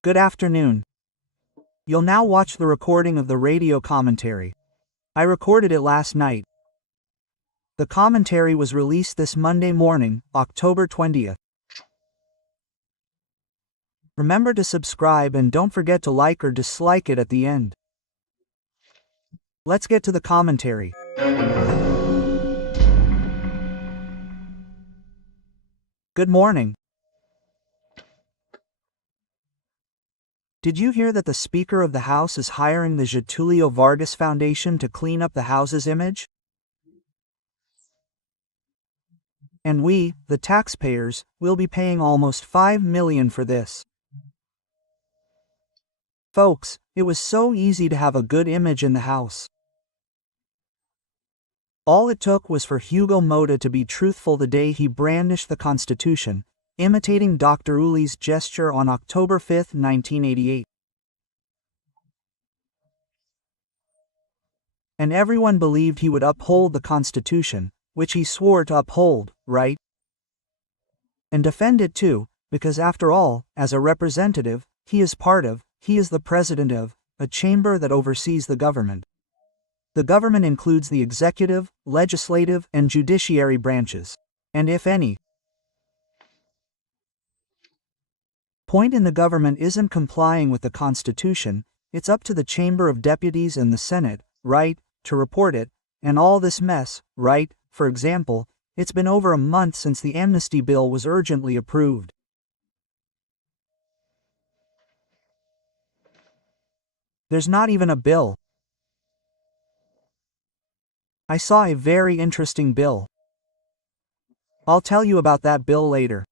Good afternoon. You'll now watch the recording of the radio commentary. I recorded it last night. The commentary was released this Monday morning, October 20th. Remember to subscribe and don't forget to like or dislike it at the end. Let's get to the commentary. Good morning. Did you hear that the Speaker of the House is hiring the Getulio Vargas Foundation to clean up the House's image? And we, the taxpayers, will be paying almost $5 million for this. Folks, it was so easy to have a good image in the House. All it took was for Hugo Motta to be truthful the day he brandished the Constitution, imitating Dr. Uli's gesture on October 5, 1988. And everyone believed he would uphold the Constitution, which he swore to uphold, right? And defend it too, because after all, as a representative, he is the president of, a chamber that oversees the government. The government includes the executive, legislative, and judiciary branches. And if any point in the government isn't complying with the Constitution, it's up to the Chamber of Deputies and the Senate, right, to report it, and all this mess, right? For example, it's been over a month since the amnesty bill was urgently approved. There's not even a bill. I saw a very interesting bill. I'll tell you about that bill later.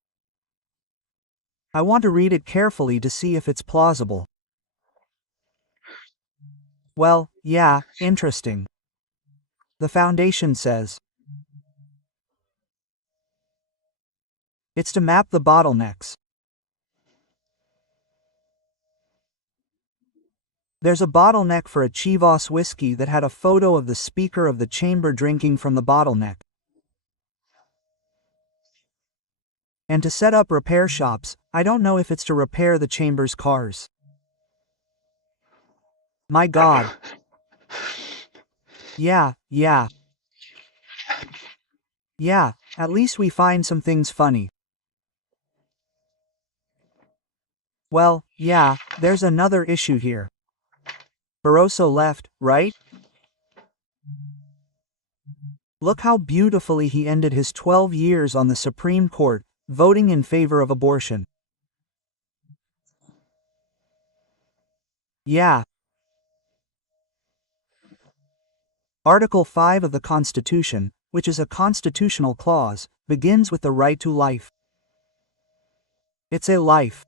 I want to read it carefully to see if it's plausible. Well, yeah, interesting. The foundation says it's to map the bottlenecks. There's a bottleneck for a Chivas whiskey that had a photo of the Speaker of the Chamber drinking from the bottleneck. And to set up repair shops, I don't know if it's to repair the Chamber's cars. My God. Yeah, at least we find some things funny. Well, yeah, there's another issue here. Barroso left, right? Look how beautifully he ended his 12 years on the Supreme Court, voting in favor of abortion. Yeah. Article 5 of the Constitution, which is a constitutional clause, begins with the right to life. It's a life.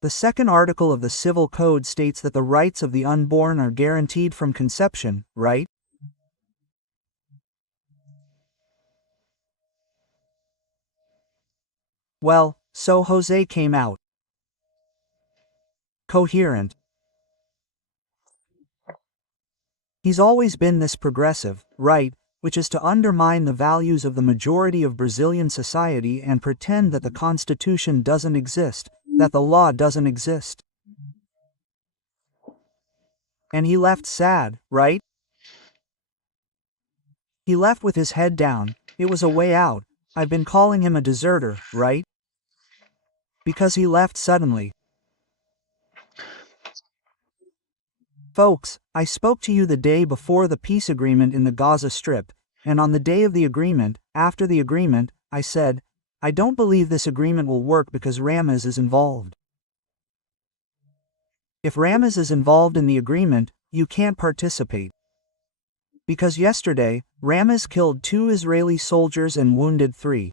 The second article of the Civil Code states that the rights of the unborn are guaranteed from conception, right? Well, so Jose came out coherent. He's always been this progressive, right, which is to undermine the values of the majority of Brazilian society and pretend that the Constitution doesn't exist, that the law doesn't exist. And he left sad, right? He left with his head down. It was a way out. I've been calling him a deserter, right? Because he left suddenly. Folks, I spoke to you the day before the peace agreement in the Gaza Strip, and on the day of the agreement, after the agreement, I said, I don't believe this agreement will work because Ramos is involved. If Ramos is involved in the agreement, you can't participate. Because yesterday, Ramos killed 2 Israeli soldiers and wounded 3.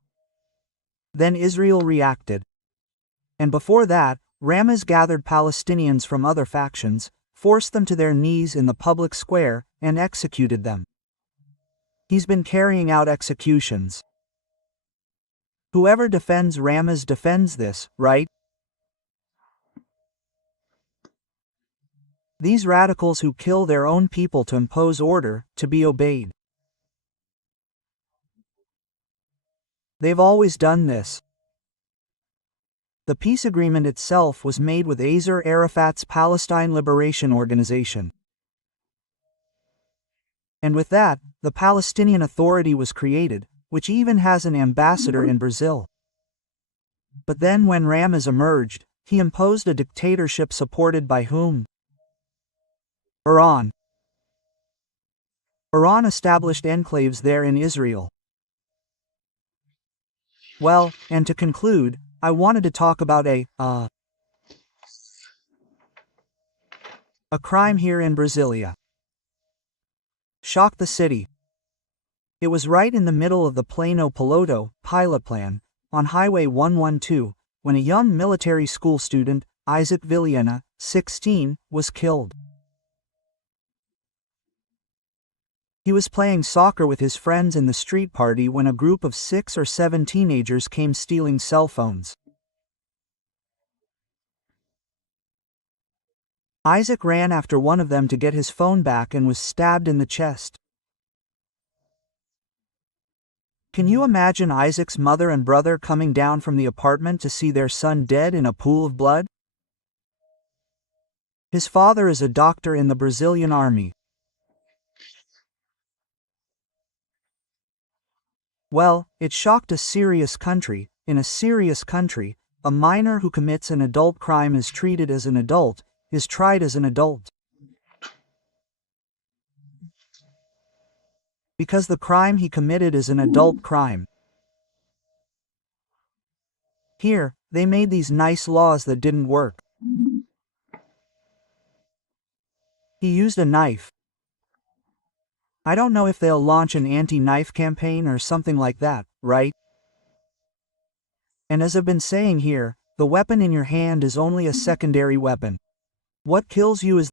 Then Israel reacted. And before that, Ramos gathered Palestinians from other factions, forced them to their knees in the public square, and executed them. He's been carrying out executions. Whoever defends Ramos defends this, right? These radicals who kill their own people to impose order, to be obeyed. They've always done this. The peace agreement itself was made with Yasser Arafat's Palestine Liberation Organization. And with that, the Palestinian Authority was created, which even has an ambassador in Brazil. But then when Ramez emerged, he imposed a dictatorship supported by whom? Iran. Iran established enclaves there in Israel. Well, and to conclude, I wanted to talk about a crime here in Brasilia. Shocked the city. It was right in the middle of the Plano Piloto pilot plan, on Highway 112, when a young military school student, Isaac Vilhena, 16, was killed. He was playing soccer with his friends in the street party when a group of 6 or 7 teenagers came stealing cell phones. Isaac ran after one of them to get his phone back and was stabbed in the chest. Can you imagine Isaac's mother and brother coming down from the apartment to see their son dead in a pool of blood? His father is a doctor in the Brazilian army. Well, it shocked a serious country. In a serious country, a minor who commits an adult crime is treated as an adult, is tried as an adult. Because the crime he committed is an adult crime. Here, they made these nice laws that didn't work. He used a knife. I don't know if they'll launch an anti-knife campaign or something like that, right? And as I've been saying here, the weapon in your hand is only a secondary weapon. What kills you is